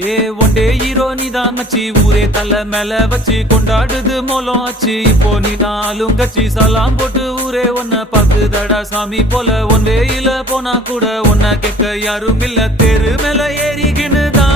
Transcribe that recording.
ஏ one day hero நீதான் மச்சி ஊரே தலை மேல வச்சு கொண்டாடுது மோலம் ஆச்சு இப்போ நீதான் ஆளுங்கச்சி சலாம் போட்டு ஊரே ஒன்ன பாக்குதடா சாமி போல ஒன் வேயில போனா கூட ஒன்ன கேட்க யாரும் இல்ல தேரு மேல ஏறிக்கின்னு தான்